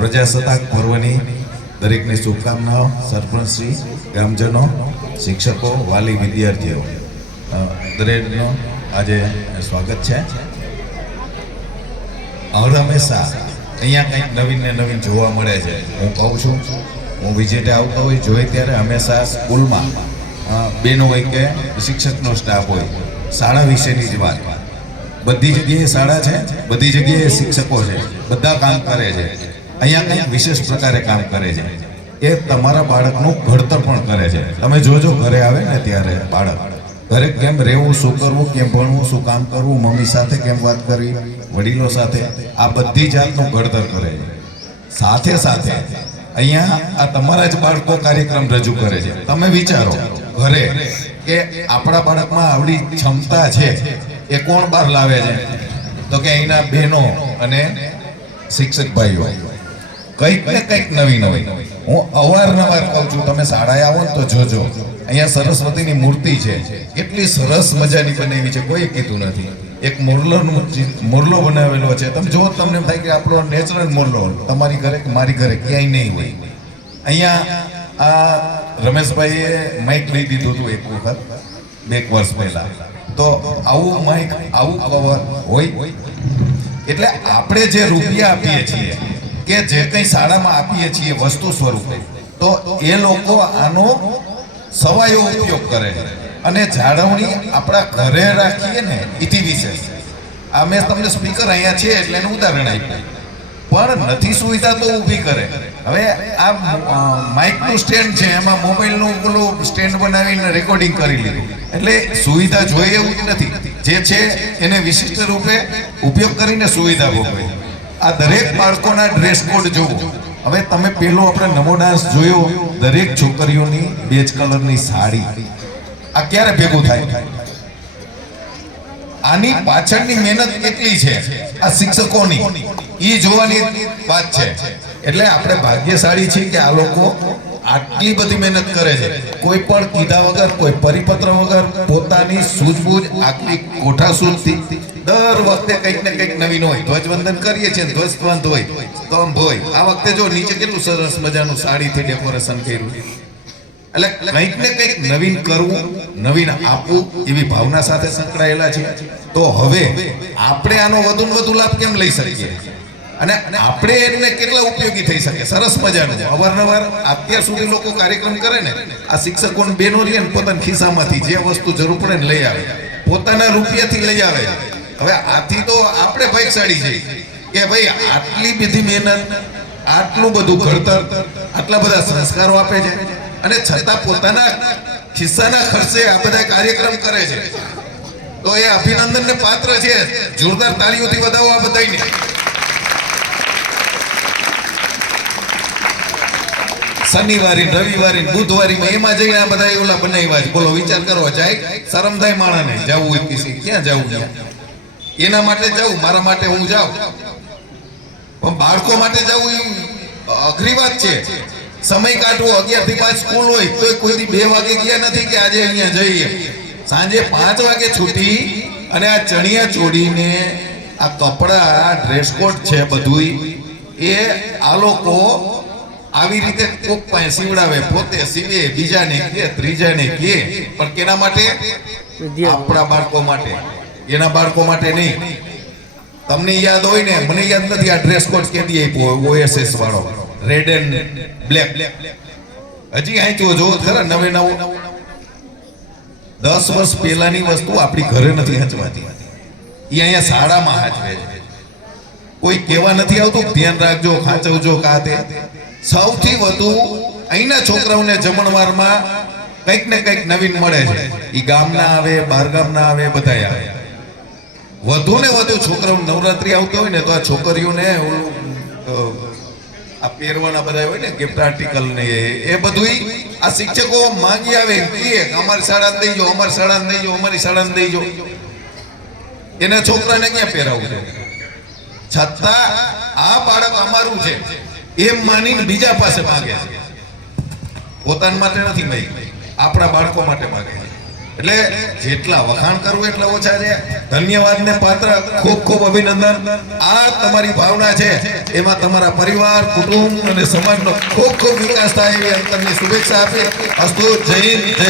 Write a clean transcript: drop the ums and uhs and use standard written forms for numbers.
પ્રજાસત્તાક પર્વની દરેકને શુભકામનાઓ. સરપંચશ્રી, ગ્રામજનો, શિક્ષકો, વાલી, વિદ્યાર્થીઓ દરેકનો આજે સ્વાગત છે. હંમેશા અહીંયા કંઈક નવીન ને નવીન જોવા મળે છે. હું કહું છું, હું વિઝિટે આવતો હોય જોઈએ ત્યારે હંમેશા સ્કૂલમાં બેનો હોય કે શિક્ષકનો સ્ટાફ હોય, શાળા વિશેની જ વાત. બધી જગ્યાએ શાળા છે, બધી જગ્યાએ શિક્ષકો છે, બધા કામ કરે છે. અહીંયા કંઈક વિશેષ પ્રકારે કામ કરે છે. એ તમારા બાળકનું ઘડતર પણ કરે છે. તમે જોજો ઘરે આવે ને ત્યારે બાળક ઘરે કેમ રહેવું, શું કરવું, કેમ ભણવું, શું કામ કરવું, મમ્મી સાથે કેમ વાત કરવી, વડીલો સાથે, આ બધી જાતનું ઘડતર કરે છે. સાથે સાથે અહીંયા આ તમારા જ બાળકો કાર્યક્રમ રજૂ કરે છે. તમે વિચારો ઘરે કે આપણા બાળકમાં આવડી ક્ષમતા છે, એ કોણ બહાર લાવે છે? તો કે અહીંના બહેનો અને શિક્ષક ભાઈઓ કંઈક ને કંઈક નવીન હોય. હું અવારનવાર કહું છું, તમે શાળાએ આવો ને તો જોજો, અહીંયા સરસ્વતીની મૂર્તિ છે, કેટલી સરસ મજાની બનાવી છે, કોઈ કીધું નથી. એક મોરલો બનાવેલો છે, તમે જો તમને એમ થાય કે આપણો નેચરલ મોરલો તમારી ઘરે કે મારી ઘરે ક્યાંય નહીં હોય. અહીંયા આ રમેશભાઈએ માઇક લઈ દીધું હતું એક વખત 2 વર્ષ પહેલા, તો આવું માઇક, આવું કવર હોય. એટલે આપણે જે રૂપિયા આપીએ છીએ કે જે કંઈ શાળામાં આપીએ છીએ વસ્તુ સ્વરૂપે, તો એ લોકો આનો સવાયો ઉપયોગ કરે છે. અને જાળવણી આપણા ઘરે રાખીએ ને એથી વિશેષ. આ મેં તમને સ્પીકર અહીંયા છે એટલે એનું ઉદાહરણ આપ્યું, પણ નથી સુવિધા તો ઊભી કરે. હવે આ માઇકનું સ્ટેન્ડ છે, એમાં મોબાઈલનું પેલું સ્ટેન્ડ બનાવીને રેકોર્ડિંગ કરી લીધું. એટલે સુવિધા જોઈએ એવું જ નથી, જે છે એને વિશિષ્ટ રૂપે ઉપયોગ કરીને સુવિધા ભોગવે. આ દરેક બાળકોના ડ્રેસ કોડ જોવો. હવે તમે પેલો આપણે નમો ડાન્સ જોયો, દરેક છોકરીઓની બેજ કલરની સાડી. આ ક્યારે ભેગું થાય? આની પાછળની મહેનત કેટલી છે આ શિક્ષકોની, એ જોવાની વાત છે. એટલે આપણે ભાગ્યશાળી છીએ કે આ લોકો આટલી બધી મહેનત કરે છે, કોઈ પણ કીધા વગર, કોઈ પરિપત્ર વગર, પોતાની સૂઝબૂઝ આટલી કોઠાસૂઝથી દર વખતે કંઈક ને કંઈક નવીન હોય. ધ્વજવંદન કરીએ છીએ, ધ્વજવંદ હોય, સ્તંભ હોય. આ વખતે જો નીચે કેટલું સરસ મજાનું સાડીથી ડેકોરેશન કર્યું. એટલે કંઈક ને કંઈક નવીન કરવું, નવીન આપવું, એવી ભાવના સાથે સંકળાયેલા છે. તો હવે આપણે આનો વધુને વધુ લાભ કેમ લઈ શકીએ અને આપણે એને કેટલા ઉપયોગી થઈ શકે? સરસ મજાનું અવારનવાર અત્યાર સુધી લોકો કાર્યક્રમ કરે ને, આ શિક્ષકોને બેનો રહે ને પોતાના ખિસ્સામાંથી જે વસ્તુ જરૂર પડે ને લઈ આવે, પોતાના રૂપિયાથી લઈ આવે. હવે આથી તો આપણે ભાગ્યશાળી છીએ કે ભાઈ આટલી બધી મહેનત, આટલું બધું ઘડતર, આટલા બધા સંસ્કારો આપે છે, અને છતાં પોતાના ખિસ્સાના ખર્ચે આ બધા કાર્યક્રમ કરે છે. તો એ અભિનંદનને પાત્ર છે. જોરદાર તાળીઓથી વધાવો આ બધાને. શનિવારી, રવિવારી, બુધવારીમાં એમાં જઈને આ બધા ઓલા બનાવ્યા છે. બોલો, વિચાર કરો, જાય શરમ થાય માણસને. જવું હોય ક્યાં જવું? એના માટે જવું, મારા માટે હું જાઉં, પણ બાળકો માટે જવું એ અઘરી વાત છે. સમય કાઢવો, 11 થી 5 સ્કૂલ હોય તો કોઈ 2 વાગે ગયા નથી કે આજે અહીંયા જઈએ. સાંજે 5 વાગે છૂટી અને આ ચણિયા ચોડીને આ કપડા, ડ્રેસ કોડ છે બધું, એ આ લોકો આવી રીતે કોક પાસે સીવડાવે, પોતે સીવે, બીજાને કે, ત્રીજાને કે, પણ કેના માટે? આપણા બાળકો માટે, એના બાળકો માટે નહીં. તમને યાદ હોય ને, મને યાદ નથી આ ડ્રેસ કોડ કેદી આપ્યો OSS વાળો, રેડ એન્ડ બ્લેક. હજી અહીં જો ખરા, નવે નવું 10 વર્ષ પહેલાની વસ્તુ આપણી ઘરે નથી હચવાતી, એ અહીંયા શાળામાં હાચવે છે. કોઈ કહેવા નથી આવતું ધ્યાન રાખજો, ખાંચવજો, કાતે. સૌથી વધુ અહીંના છોકરાઓને જમણવારમાં કંઈક ને કંઈક નવીન મળે છે. એ ગામના આવે, બહાર ગામના આવે, બધા આવે. વધુ ને વધુ છોકરાઓ નવરાત્રી આવતો હોય ને તો આ છોકરીઓને આ પહેરવાના બધા હોય ને ગિફ્ટ આર્ટિકલ ને એ બધું આ શિક્ષકો માંગી આવે કે અમારી શાળાને દઈ જો, અમારી શાળાને દઈ જો, અમારી શાળાને દઈ જો. એના છોકરાને ક્યાં પહેરાવું છે? છતાં આ બાળક અમારું છે એમ માનીને બીજા પાસે માંગે છે. પોતાના માટે નથી માંગી, આપણા બાળકો માટે માંગે છે. એટલે જેટલા વખાણ કરવું એટલા ઓછા છે. ધન્યવાદને પાત્ર ખૂબ ખૂબ અભિનંદન. આ તમારી ભાવના છે, એમાં તમારા પરિવાર, કુટુંબ અને સમાજનો ખૂબ ખૂબ વિકાસ થાય એવી અંતરની શુભેચ્છા આપી. અસ્તુ. જય હિન્દ, જય ભારત.